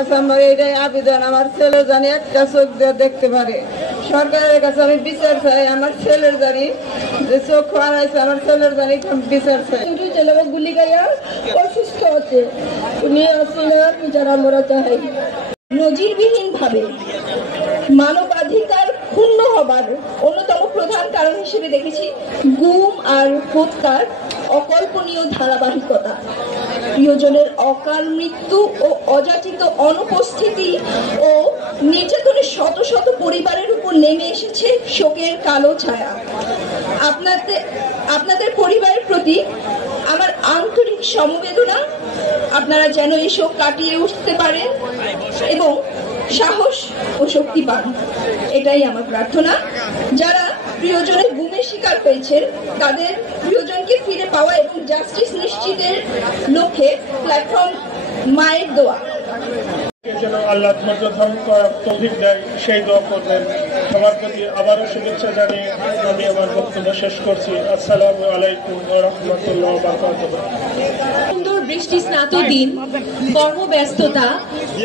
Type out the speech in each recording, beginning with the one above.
কাছে আমার এইটাই আবেদন, আমার ছেলে জানি একটা চোখ দিয়ে দেখতে পারে। সরকারের কাছে আমি বিচার চাই, আমার ছেলের জানি যে চোখ হারাইছে, আমার ছেলের জানি বিচার চাই। ছেলেকে গুলি গাইয়া অসুস্থ আছে, উনি আসলে বিচার আমরা চাই। নজিরবিহীন ভাবে মানবাধিকার ক্ষুণ্ণ হবার অন্যতম প্রধান কারণ হিসেবে দেখেছি গুম আর হত্যার অকল্পনীয় ধারাবাহিকতা, প্রিয়জনের অকাল মৃত্যু ও অযাচিত অনুপস্থিতি ও নির্যাতনের শত শত পরিবারের উপর নেমে এসেছে শোকের কালো ছায়া। আপনাদের পরিবারের প্রতি আমার আন্তরিক সমবেদনা। আপনারা যেন এই শোক কাটিয়ে উঠতে পারেন এবং সাহস ও শক্তি পান, এটাই আমার প্রার্থনা। যারা প্রিয়জনের গুমের শিকার হয়েছেন তাদের প্রিয়জনকে ফিরে পাওয়া এবং জাস্টিস নিশ্চিতের লক্ষ্যে প্ল্যাটফর্ম মায়ের দোয়া যেন আল্লাহ ধৈর্য ধারণ করার তৌফিক দেয়, সেই দোয়া করবেন। সবার প্রতি আবারও শুভেচ্ছা জানিয়ে আমি আমার বক্তব্য শেষ করছি। আসসালামু আলাইকুম ওয়া রাহমাতুল্লাহি ওয়া বারাকাতুহু। সুন্দর বৃষ্টি স্নাত দিন, কর্মব্যস্ততা,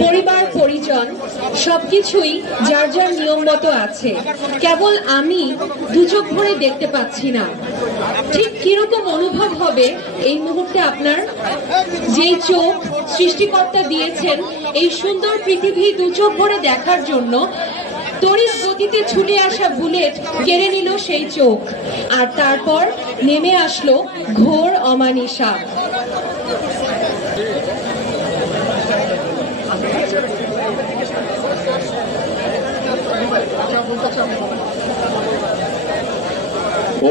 পরিবার পরিজন সবকিছুই যার যার নিয়ম মতো আছে। কেবল আমি দু চোখ ভরে দেখতে পাচ্ছি না। ঠিক কিরকম অনুভব হবে এই মুহূর্তে আপনার, যেই চোখ সৃষ্টিকর্তা দিয়েছেন এই সুন্দর পৃথিবী দু চোখ ভরে দেখার জন্য। তড়িৎ গতিতে ছুটে আসা বুলেট কেড়ে নিল সেই চোখ, আর তারপর নেমে আসলো ঘোর অমানিসা।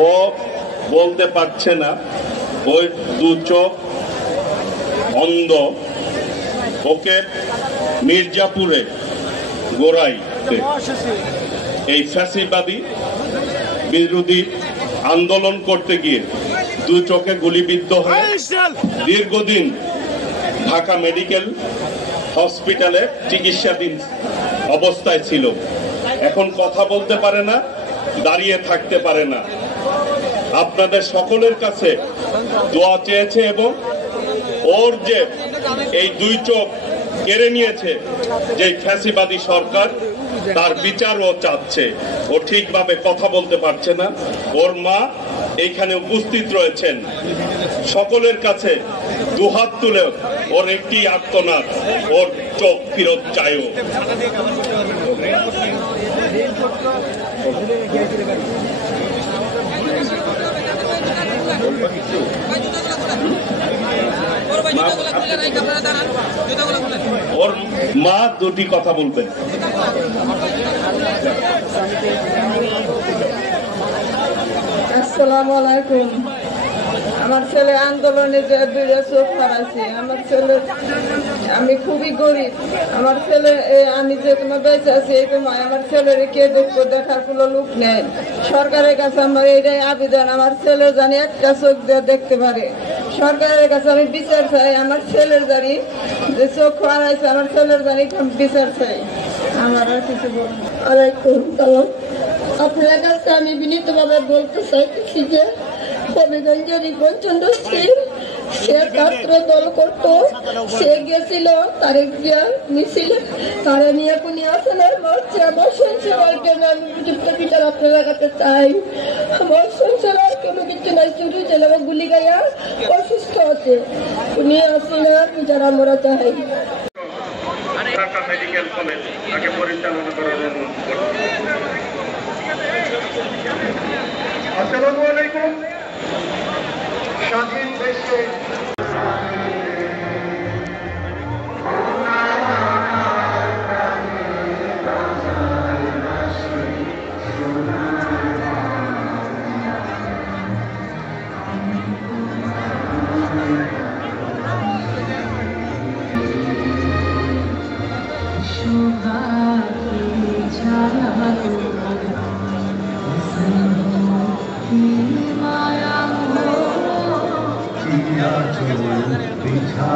ও বলতে পারছে না, ওই দু চোখ অন্ধ। ওকে মির্জাপুরে গোড়াই এই ফ্যাসিবাদী বিরোধী আন্দোলন করতে গিয়ে দু চোখে গুলিবিদ্ধ হয়ে দীর্ঘদিন ঢাকা মেডিকেল হসপিটালে চিকিৎসাধীন অবস্থায় ছিল। এখন কথা বলতে পারে না, দাঁড়িয়ে থাকতে পারে না। আপনাদের সকলের কাছে দোয়া চেয়েছে এবং ওর যে এই দুই চোখ কেড়ে নিয়েছে যে ফ্যাসিবাদী সরকার, তার বিচারও চাচ্ছে। ও ঠিকভাবে কথা বলতে পারছে না। ওর মা এখানে উপস্থিত রয়েছেন। সকলের কাছে দুহাত তুলে ওর একটি আর্তনাদ, ওর চোখ ফিরত চায়ও। ওর মা দুটি কথা বলবেন। আসসালামু আলাইকুম। আমার ছেলে আন্দোলনে যে দুইটা চোখ হারাইছে, আমার ছেলে, আমি খুবই গরিব। আমার ছেলে, আমি যে তোমার বেঁচে আছি এই তোমায়, আমার ছেলের কে দেখবো, দেখার কোনো লোক নেই। সরকারের কাছে আমার এইটাই আবেদন, আমার ছেলে জানি একটা চোখ দিয়ে দেখতে পারে। সরকারের কাছে আমি বিচার চাই, আমার ছেলের জানি যে চোখ হারাইছে, আমার ছেলের জানি বিচার চাই। আমার আর কিছু বলবো। আলাইকুম সালাম। আপনার কাছে আমি বিনীতভাবে বলতে চাইতেছি যে হবিগঞ্জের রিপনচন্দ্র সিং, সে ছাত্র দল করতো, সে গেছিল তারেক জিয়া মিছিলে, তারা নিয়ে কোন আসলে মারছে। আমার সংসারকে আমি উপযুক্ত বিচার আপনারা কাছে চাই। আমার সংসার আর কোনো কিছু নাই, শুধু ছেলেকে গুলি গাইয়া অসুস্থ আছে, উনি আসলে বিচার আমরা চাই। ঢাকা মেডিকেল কলেজ তাকে পরিচালনা করার অনুরোধ করছি। আসসালামু আলাইকুম। স্বাধীন দেশে পিছা